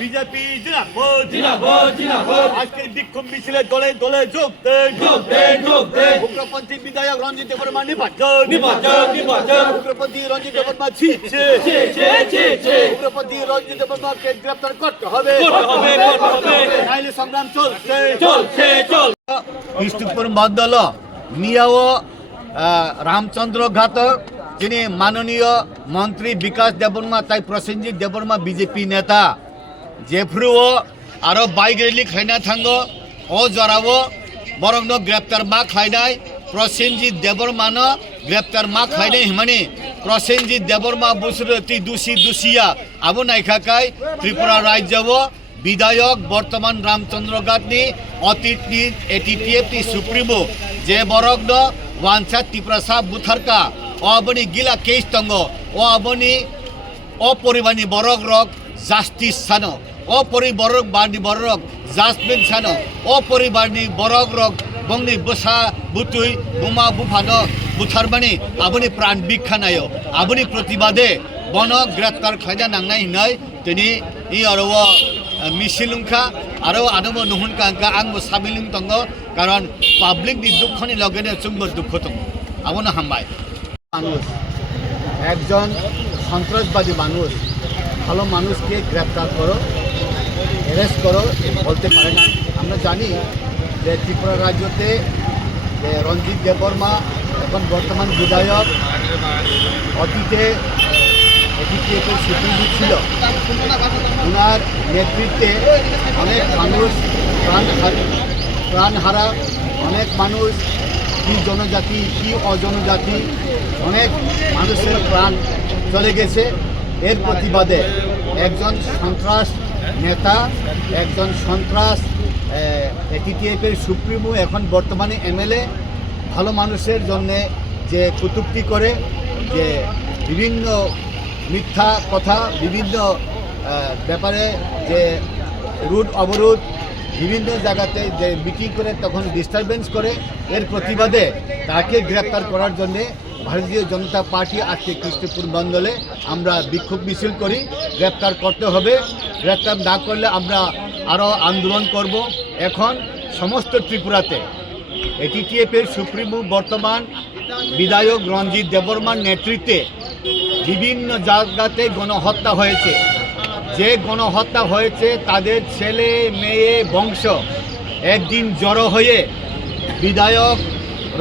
BJP জিন্দাবাদ। আজকের বিক্ষোভ মিছিলে দলে দলে যোগ দেন। উগ্রপন্থী বিধায়ক রঞ্জিত দেববর্মা নির্বাচন। উগ্রপন্থী রঞ্জিত দেববর্মা ছিটছে। উগ্রপন্থী রঞ্জিত দেববর্মাকে গ্রেপ্তার করতে হবে। নাইলে সংগ্রাম চলছে। কৃষ্ণপুর মন্ডল মিয়াও রামচন্দ্র ঘাট যিনি মাননীয় মন্ত্রী বিকাশ দেববর্মা তাই প্রসেনজিৎ দেববর্মা বিজেপি নেতা जेफ्रुओ आरो बाइक रैली खाइना थांगो ओ जरावो बरंग ग्रेप्तार मा खाइनाय प्रसेनजित देबबर्मानो ग्रेप्तार मा खाइनाय हिमानि प्रसेनजित देबबर्मा बुसुरति दुषी दुषिया आबो नायखाखाय त्रिपुरा राज्यवो विधायक बर्तमान रामचंद्र घाटनि अतीतनि एटीटीएफनि सुप्रिमो जे बरंग वांछा त्रिपुरा बुथारका अबनि गिला केस तंगो ओ अबनि अपरिमानि बरग रक জাস্টিস সানো অপরিবরক বানি বরক জাজমেন্ট সানো অপরিবারনি বরক রক বংনি বসা বুতুই বুমা বুফানো বুথারবানি আবনি প্রাণ বিক্ষানায় আবনি প্রতিবাদে বন গ্রেপ্তার খাইনা নাংনাই হিনাই তিনি ই আরো মিছিলুংখা আরো আদম नुहुनखा आंखा आंबो साबिलुं दङ कारण पाब्लिक नि दुखनि लगेने जोंबो दुख दङ आबनो हामबाय মানুষ একজন সন্ত্রাসবাদী মানুষ ভালো মানুষকে গ্রেপ্তার করো অ্যারেস্ট করো বলতে পারে না আমরা জানি যে ত্রিপুরা রাজ্যতে রঞ্জিত দেববর্মা এখন বর্তমান বিধায়ক অতীতে এটিটিএফের সুপ্রিমো ছিল ওনার নেতৃত্বে অনেক মানুষ প্রাণ হারা অনেক মানুষ কি জনজাতি কি অজনজাতি অনেক মানুষের প্রাণ চলে গেছে এর প্রতিবাদে একজন সন্ত্রাস নেতা একজন সন্ত্রাস এটিটিএফের সুপ্রিমো এখন বর্তমানে এমএলএ ভালো মানুষের জন্য যে কটূক্তি করে যে বিভিন্ন মিথ্যা কথা বিভিন্ন ব্যাপারে যে রুট অবরোধ বিভিন্ন জায়গাতে যে মিটিং করে তখন ডিস্টারবেন্স করে এর প্রতিবাদে তাকে গ্রেপ্তার করার জন্যে ভারতীয় জনতা পার্টি আজকে কৃষ্ণপুর মণ্ডলে আমরা বিক্ষোভ মিছিল করি গ্রেপ্তার করতে হবে গ্রেপ্তার না করলে আমরা আরও আন্দোলন করব এখন সমস্ত ত্রিপুরাতে এটিটিএফের সুপ্রিমো বর্তমান বিধায়ক রঞ্জিত দেববর্মার নেতৃত্বে বিভিন্ন জায়গাতে গণহত্যা হয়েছে যে গণহত্যা হয়েছে তাদের ছেলে মেয়ে বংশ একদিন জড়ো হয়ে বিধায়ক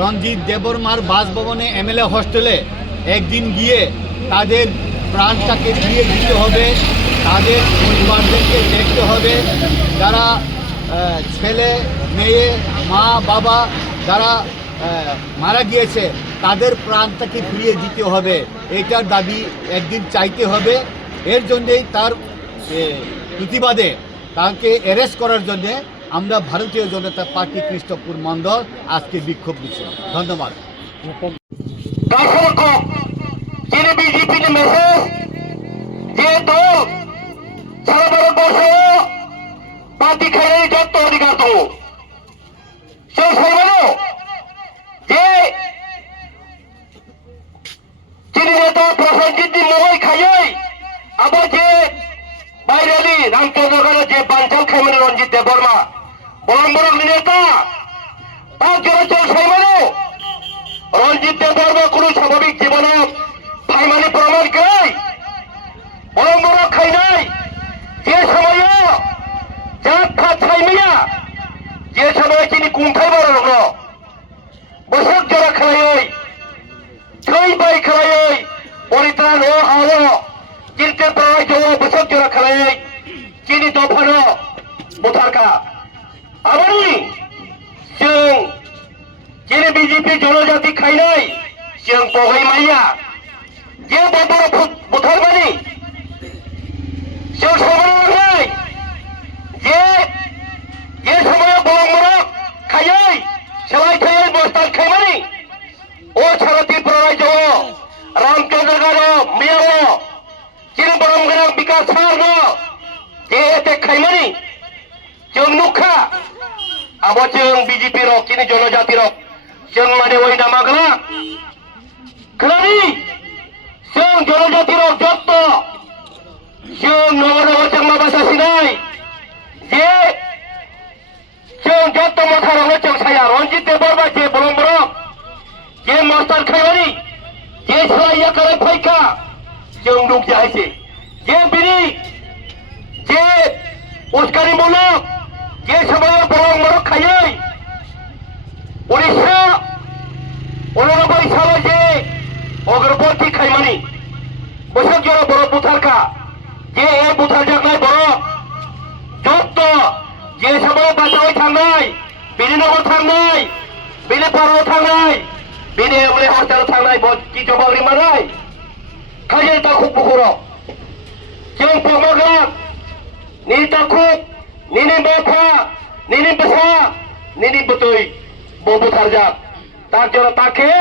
রঞ্জিত দেববর্মার বাসভবনে এমএলএ হোস্টেলে একদিন গিয়ে তাদের প্রাণটাকে ফিরিয়ে দিতে হবে তাদের পরিবারদেরকে দেখতে হবে যারা ছেলে মেয়ে মা বাবা যারা মারা গিয়েছে তাদের প্রাণটাকে ফিরিয়ে দিতে হবে এটার দাবি একদিন চাইতে হবে এর জন্যেই তার প্রতিবাদে তাকে অ্যারেস্ট করার জন্যে আমরা ভারতীয় জনতা পার্টি কৃষ্ণপুর মণ্ডল আজকে বিক্ষোভ দিচ্ছি ধন্যবাদ রামচন্দ্র যে বাঞ্চাল খাইমানি রঞ্জিত দেববর্মা বলম্বরক নেতা তার চলাচল সাইমানো রঞ্জিত দেববর্মা কোনো স্বাভাবিক জীবন ফাইমানি প্রমাণ খাই বলম্বরক খাই নাই যে সময় জাত খাত খাইমিয়া যে সময় তিনি কুণ্ঠাই বড় রোগ বসক জোড়া খেলাই ছই বাই খেলাই পরিত্রাণ ও আলো চিন্তে প্রায় বসক জোড়া খেলাই চিনি দফানো বুথারকা আবারই जों जेने बीजेपी जनजाति खाइनाय जों बहाय माइया जे बदर बुथारबानि जों समनाय जे जे समय बलंगमरा खायै सलाय थायै बस्तान खाइमानि ओ छाराति प्रराय जो रामचंद्र गारो मियाओ चिन बरमगरा विकास सारनो जे एते खाइमानि जों नुखा अब जों बीजेपी रक चिनि जनजाति रक जों माने ओइ नामागला खालि जों जनजाति रक जत्त जों नगर जों माबासासि লুক যাইছে যে বিনি যে উস্কানিমূলক যে সময় বড় বড় খাইয়াই 1989 সালে যে অগ্রবর্তী খাইমানি বৈশাখ জোড়া বড় বুথারকা যে এই বুথার জায়গায় বড় যত যে সময় বাজারে থাকনাই বিনিনগর থাকনাই বিলেপাড়াও থাকনাই বিনে এমনি হস্টেলে থাকনাই কিছু বাগরি মানাই খাইয়ে তা খুব পুকুর जों पमाग्राम ni takuk nini bafa nini besa nini betui bobo tarjak tak jora take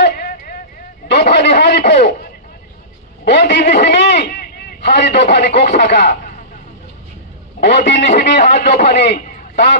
dofa ni hari po bodi ni simi hari dofa ni kok saka bodi ni simi hari dofa ni tak